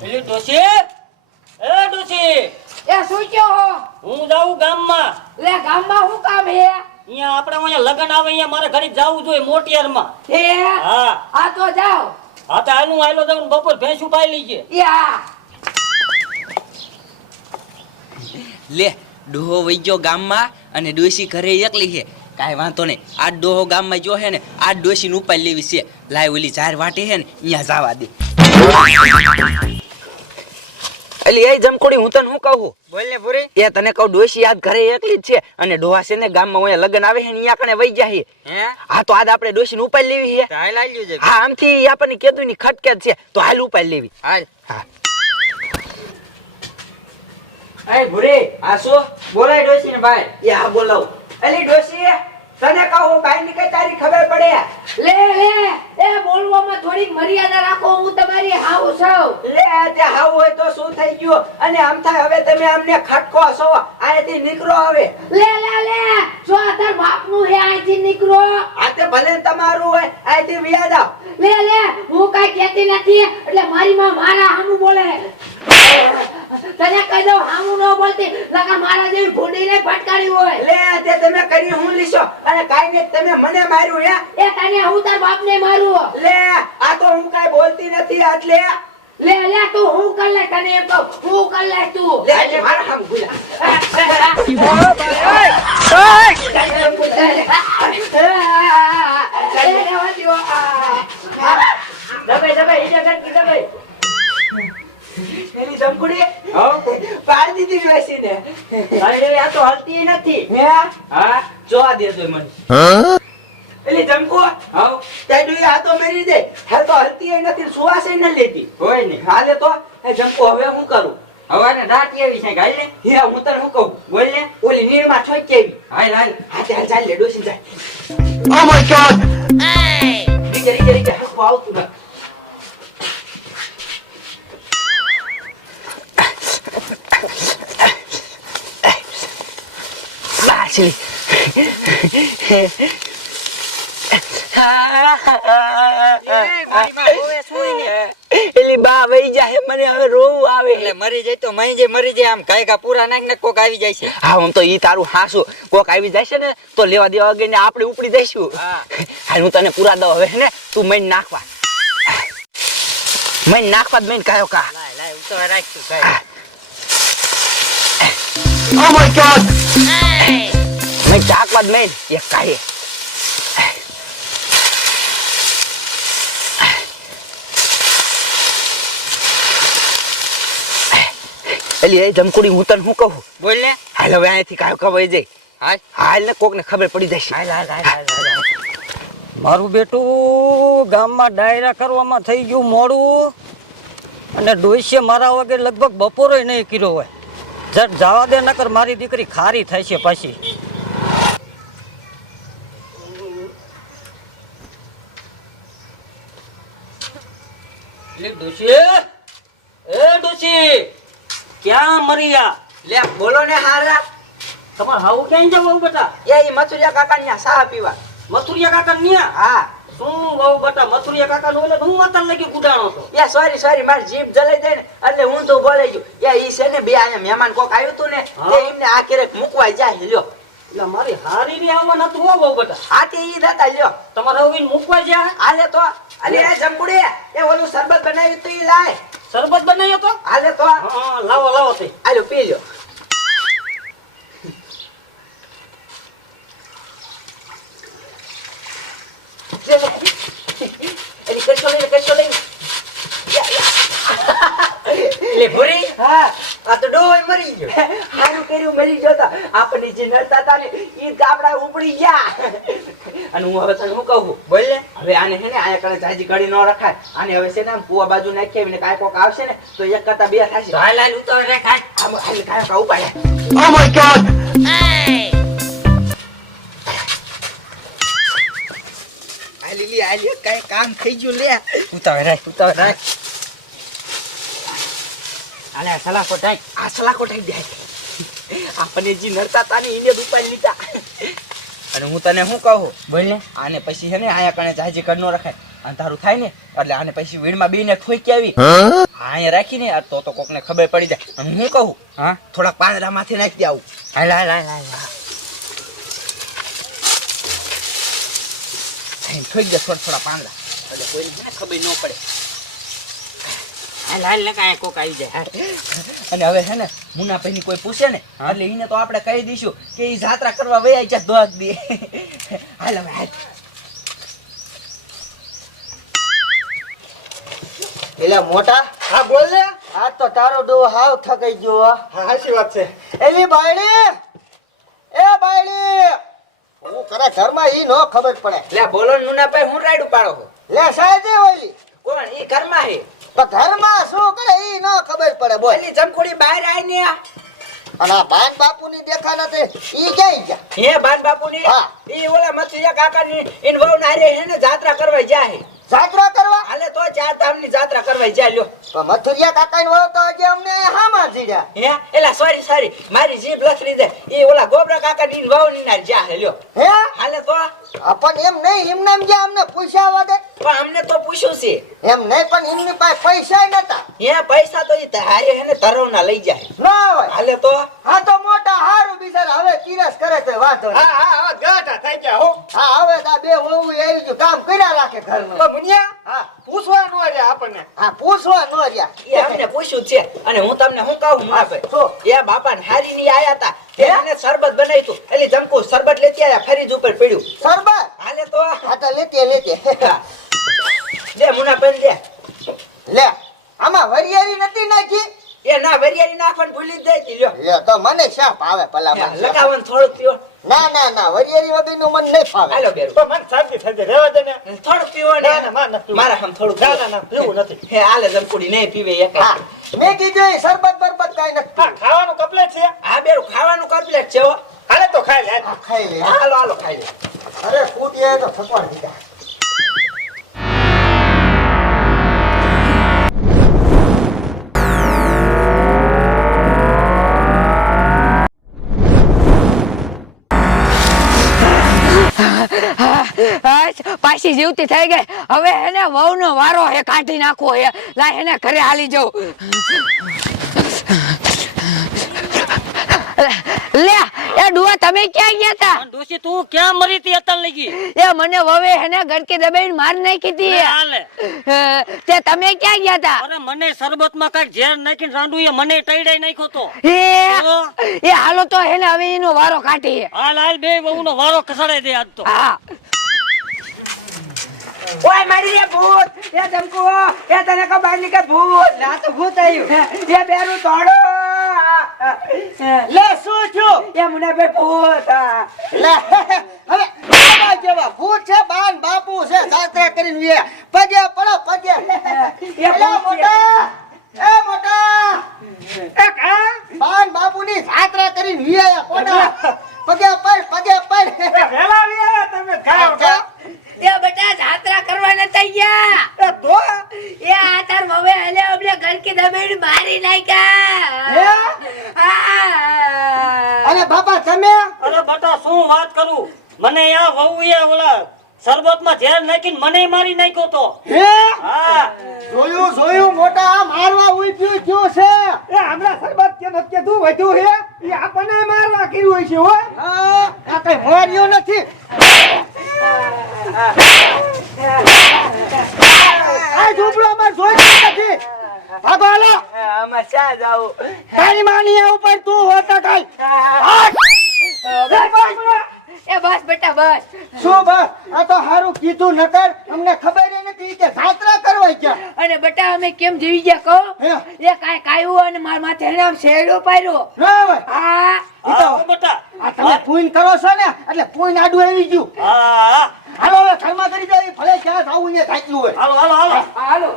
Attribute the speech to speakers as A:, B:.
A: પેલી ડોશી? એ ડોશી!
B: એ શું કહો હો?
A: હું જાઉં ગામમાં.
B: લે ગામમાં શું કામ હે?
A: અહીંયા આપણે અહીંયા લગન આવે અહીંયા મારે ઘરે જવું જોઈએ મોટિયારમાં.
B: હે?
A: હા.
B: આ તો જાવ
A: હા તો આનું આયલો જાઉં બપોર ભેંસ ઉપાઈ
B: લીજે યા
C: લે ડોહો વઈ ગયો ગામમાં અને ડોશી ઘરે એકલી છે. કાંઈ વાંધો નહીં. આ ડોહો ગામમાં જો છે ને આ ડોશીને ઉપાય લેવી છે. લાય ઓલી ઝાર વાટી છે ને અહીંયા જવા દે. અલી એ જમકોડી હું તને શું કહું?
D: બોલ ને પૂરી
C: એ તને કહું ડોશી યાદ ઘરે એકલી જ છે અને ડોહા છે ને ગામમાં ઓયા લગન આવે છે ને અહીંયા કણે વઈ જાય છે.
D: હે?
C: તો આજ આપણે ડોશીને ઉપાય લેવી છે.
D: હાલ આલ્યું છે
C: હા આમથી આપણને કેદું ની ખટકે જ છે. તો હાલ ઉપાય લેવી.
D: હાલ.
C: હા.
D: એ ભૂરી આ શું? બોલાય ડોશી ને ભાઈ
C: એ હા બોલાવ.
D: અલી ડોશી. તને કહું ભાઈ ની કઈ તારી ખબર પડે?
B: લે લે એ બોલવામાં થોડીક મર્યાદા રાખો હું તમારી હાવ છું.
D: લે તે હાવ હોય તો શું થઈ ગયું? અને આમ થાય હવે તમે અમને ખટકો છો. આયથી નીકળો હવે.
B: લે લે લે જો આ તાર બાપનું હે અહીંથી નીકળો.
D: આ તે ભલે તમારું હોય આયથી વ્યાજ આવ
B: લે લે હું કાઈ કહેતી નથી એટલે મારી માં મારા હામું બોલે. તને કહી દઉં હામું ન બોલતી લગા મારા જેવી ભૂંડીને ફટકારી હોય.
D: લે તે તમે કરી હું લીશો. અને કાઈ ને તમે મને માર્યું હે
B: એ તને હું તાર બાપને મારું.
D: લે આ તો હું કાઈ બોલતી નથી એટલે
B: લે. લે તું હું કર લે તને એમ કહું હું કર લે તું.
D: લે લે મારા હામ ગુલા દબાઈ દબાઈ ઈજા કરકી દબાઈ. એની ધમકુડી. પાડ દીધી બેસીને અરે આ તો હલતી નથી. હે?
C: હા? જોવા દે તો મને.
D: એલી ધમકો
C: હાવ
D: તેડું આ તો મેરી દે. હે તો હલતી નથી સુવાસે ન લેતી.
C: હોય ને.
D: હાલે તો. એ ધમકો હવે હું કરું?
C: હવે ને દાંત એવી છે ગાઈ લે
D: હે હું તને હું કહું?
C: બોલ ને.
D: ઓલી નીરમાં છોઈ કેવી?
C: હાલ હાલ.
D: હા તે હાલ ચાલ લે ડોસી જાય ઓ માય ગોડ રીકે રીકે રીકે હકવા આવતું ના
C: પાછલી એલી બા વઈ જાય મને હવે રોવું આવે
D: એટલે મરી જાય તો મરી જાય મરી જાય. આમ કાયકા પૂરા નાખ ને કોક આવી જાય છે.
C: હા હું તો ઈ તારું હાસું. કોક આવી જાય છે ને તો લેવા દેવા ગઈ ને આપણે ઉપડી જઈશું.
D: હા.
C: હું તને પૂરા દઉં હવે ને? તું મૈન નાખવા. મૈન નાખવા જ મૈન કાયો કા.
D: લાય લાય ઉતવા રાખશું કાય
C: ઓ માય ગોડ મૈન ચાકવા જ મૈન એક એલી એ જમકુડી હું તને શું કહું?
D: બોલ ને.
C: હાલ હવે અહીંયાથી કાયો કવાઈ જાય.
D: હાલ.
C: હાલ ને કોક ને ખબર પડી જશે.
D: હાલ હાલ હાલ હાલ હાલ
A: મારું બેટું ગામમાં ડાયરા કરવામાં થઈ ગયું મોડું. અને ડોઈસે મારા વગર લગભગ બપોરે નહીં કર્યો હોય. જટ જવા દે નકર મારી દીકરી ખારી થાય છે પાછી. ડોશી એ ડોશી ક્યાં મરિયા?
D: લે બોલો ને હારા.
A: તમારે હાવું ક્યાં જવું બેટા?
D: એ મથુરિયા કાકા ની સાહ પીવા.
A: મથુરિયા કાકા ન્યા?
D: હા.
A: શું બહુ બટા મથુરિયા કાકા નો એટલે હું માતા લગી ગુડાણો તો
D: એ સોરી સોરી મારી જીભ જલાઈ દે ને એટલે હું તો બોલાઈ ગયું. એ ઈ છે ને બે અહીંયા મહેમાન કોક આવ્યું તું ને. તે એમને આ ક્યારેક મૂકવા જાય લ્યો.
A: એટલે મારી હારી ની આવવા નતું હો બહુ બટા
D: આ ઈ દાદા લ્યો.
A: તમારે હવે મૂકવા જ્યાં
D: હાલે તો. અલી એ જંબુડી એ ઓલું શરબત બનાવ્યું તું ઈ લાય.
A: શરબત બનાવ્યો તો?
D: હાલે તો.
A: લાવો લાવો તે.
D: આલો પી લ્યો. લે, લે. એની કશો લઈને કશો લઈને યા, યા.
A: એટલે ભૂરી
D: હા
A: આ તો ડોય મરી ગયો.
D: હારું કર્યું મરી ગયો તા. આપણે જે નડતા હતા ને એ ગાબડા ઉપડી ગયા. અને હું હવે તને શું કહું? બોલ ને. હવે આને હે ને આયા કણે જાજી ઘડી ન રખાય. આને હવે છે ને આમ કુવા બાજુ નાખી આવીને કાંઈ કોક આવશે ને તો એક કરતા બે થશે.
A: હાલ હાલ ઉતાર રે ખાય
D: આમ હાલ કાંઈ કાં ઉપાડે લીલી લી હાલી કાંઈ કામ થઈ ગયું લે.
A: ઉતાર રે ઉતાર રે આલે સલાકો ટાઈક
D: આ સલાકો થઈ જાય આપણને જે નડતા હતા ને એને ઉપાડી લીધા. અને હું તને શું કહું?
A: બોલ ને.
D: આને પછી છે ને આયા કણે જાજી કર નો રખાય. અંધારું થાય ને એટલે આને પછી વીડમાં બેને ઠોકી આવી. હા? અહીંયા રાખીને આ તો તો કોકને ખબર પડી જાય. અને હું કહું હા? થોડાક પાંદડા માથે નાખી દે આવું. હાલ હાલ હાલ હાલ. ઠોકી દે થોડા થોડા પાંદડા. એટલે કોઈને ખબર ન પડે
A: હાલ હાલ ને કાંઈ કોક આવી જાય હાલ.
D: અને હવે છે ને મુના ની કોઈ પૂછે ને એટલે એને તો આપણે કહી દઈશું કે ઈ જાત્રા કરવા વયા છે દોગ દે. હાલ હવે હાલ.
E: એલા મોટા
F: હા બોલ ને.
E: આ તો તારો ડો હાવ થકાઈ ગયો હા.
F: હાચી વાત છે.
E: એલી બાયડી! એ બાયડી! હું કરે ઘરમાં ઈ નો ખબર પડે.
D: લે બોલો ને મુનાભાઈ હું રાયડું પાડો
E: લે સાહેબ ઓલી.
D: કોણ? ઈ ઘરમાં હે.
E: પણ ઘરમાં શું કરે? ઈ નો ખબર પડે બોલ.
D: એની જમખોડી બહાર આવીને
E: અને આ બાન બાપુ ની દેખા નથી ઈ ક્યાંય ગયા?
D: હે બાન બાપુની?
E: હા.
D: ઈ ઓલા મતિયા કાકાની ઇન વહુ ના રે હે ને જાત્રા કરવા જાય હે.
E: જાત્રા કરવા?
D: હાલે તો ચાર ધામની જાત્રા કરવા જાય લ્યો.
E: મથુરિયા કાકા ની તો હજી અમને હામાં જીડ્યા
D: હે? એલા સોરી સોરી મારી જીભ લથડી દે ઈ ઓલા ગોબરા કાકા ની વહુ ની ના જાય હે
E: હે?
D: હાલે તો.
E: પણ એમ નહીં એમને એમ ગયા અમને પૂછ્યા વાદે
D: પણ અમને તો પૂછ્યું છે.
E: એમ નહીં પણ એમની પાસે પૈસા નતા.
D: હે પૈસા તો ઈ હારે હે ને તરવના લઈ જાય.
E: ના હોય.
D: હાલે તો.
E: હા તો મોટા હારું બિચારા. હવે કિરસ કરે તો વાંધો
F: હા હા હા ગાટા થઈ ગયા હો.
E: હા હવે આ બે વહુ આવી ગયું. કામ કર્યા રાખે ઘરનું
F: તો મુનિયા
E: હા.
F: પૂછવા નો રે આપણને.
E: હા પૂછવા ન
D: એ અમને પૂછ્યું છે. અને હું તમને શું કહું મુનાભાઈ? એ બાપા ને હારી ની આયા હતા એને શરબત બનાવ્યું હતું એટલે જમકુ શરબત લેતી આયા ફરીજ ઉપર પડ્યું.
E: સરબત
D: હાલે તો.
E: હા તો લેતી. લેતે
D: દે મુનાભાઈ દે
E: લે. આમાં વરિયાળી નથી નાખી?
D: એ ના વરિયાળી નાખવાનું ભૂલી જ જાય તી લ્યો.
E: તો મને શાપ આવે પલા લગાવન.
D: લગાવવાનું થોડુંક પીવો
E: ના ના ના વરિયાળી વગરનું મન નહીં ફાવે.
D: હાલો બેરું.
F: તો મને શરદી થઈ જાય રહેવા દે ને.
D: થોડુંક પીવો ને.
F: ના, ના, મારે નથી.
D: મારા હમ થોડુંક
F: ના. ના, ના, પીવું નથી.
D: હે આલે જમકુડી નહીં પીવે એક
E: હા મેં કીધું એ સરબત બરબત નથી
F: હા ખાવાનું કપલેટ છે?
D: આ બેરું ખાવાનું કમ્પ્લેટ છે હો.
F: હાલે તો ખાઈ લે.
E: ખાઈ લે.
D: હાલો હાલો ખાઈ લે.
E: અરે કૂટીએ તો થકવાડ દીધા.
B: પાછી જીવતી થઈ ગઈ. હવે એને વહુ નો વારો હે, કાઢી નાખવો હે. લા એને ઘરે હાલી જવું. લે એ ડુઆ તમે ક્યાં ગયા હતા
A: પણ તું ક્યાં મરી હતી અતલ લઈ
B: એ મને વવે હેને ગડકી દબાઈને માર નાખી હતી
A: હાલે
B: તે તમે ક્યાં ગયા હતા
A: અરે મને શરબતમાં કાંઈક ઝેર નાખીને રાંડુ એ મને ટઈડાઈ નાખ્યો તો.
B: એ એ હાલો તો હેને હવે એનો વારો કાઢી.
A: હાલ હાલ બે બહુનો વારો ખસડાઈ દે આજ તો.
B: હા.
D: ઓય મારી એ ભૂત એ જમકુ એ તને ખબરની કે ભૂત? ના તો ભૂત આવ્યું. એ બેરું તોડો.
E: લે શું થયું?
D: એ મુનાભાઈ ભૂત
E: લે હવે બાબા જેવા ભૂત છે બાન બાપુ છે જાત્રા કરીને વે પગે પડો પગે. એલા મોટા એ મોટા.
F: એ કા
E: બાન બાપુની જાત્રા કરીને વે કોના? પગે પડ પગે પડ.
F: વેલા તમે
E: ખાવ.
B: એ બેટા જાત્રા કરવા નતા ગયા.
F: એ તો
B: એ આ તાર વવે હેલે અમને ગડકી દબાઈને મારી નાખ્યા.
E: અને બાપા તમે?
A: અરે બટા શું વાત કરું? મને આ વહુ એ ઓલા શરબતમાં ઝેર નાખીને મને મારી નાખ્યો તો.
E: હે?
A: હા.
E: જોયું જોયું મોટા આ મારવા ઉભ્યું થયું છે.
F: એ હમણાં સરબત કે નથી તું વધ્યું હે? એ આપણને મારવા કર્યું હોય છે હો.
E: હા, આ કઈ માર્યું નથી. આ ઝૂંપડામાં જોઈ નથી. ભાગો હાલો
D: આમાં શા જાવું
E: તારી માની ઉપર તું હોતા કાઈ
B: એ બસ બેટા બસ.
E: શું બસ? આ તો હારું કીધું નકર. અમને ખબર નથી કે જાત્રા કરવા ગયા
B: અને બેટા અમે કેમ જીવી ગયા કહો? એ કાંઈ કાયું અને મારા માથે નામ શેડો પાડ્યો.
E: ના હોય.
B: હા.
A: આ બેટા.
E: આ તમે ફોન કરો છો ને એટલે ફોન આડું આવી ગયું.
A: હા હા.
E: હાલો હવે ઘરમાં કરી જાય ભલે ક્યાં આવું ને થાક્યું હોય.
A: હાલો હાલો હાલો.
B: હાલો.